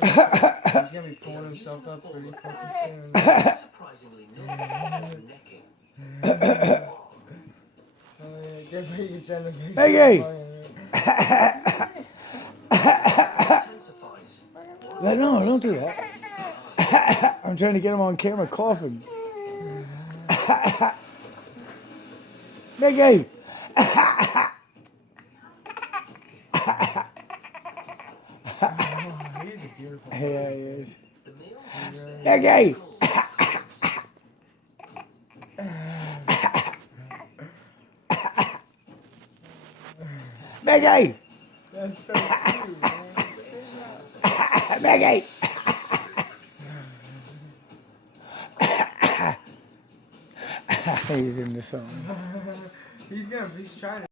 He's gonna be pulling himself up pretty fucking soon. Surprisingly, no one necking. Mickey! No, don't do that. I'm trying to get him on camera coughing. Mickey! He's a beautiful Yeah, he is. Mickey! Mickey! That's so cute, man. Mickey! He's in the song. He's trying to.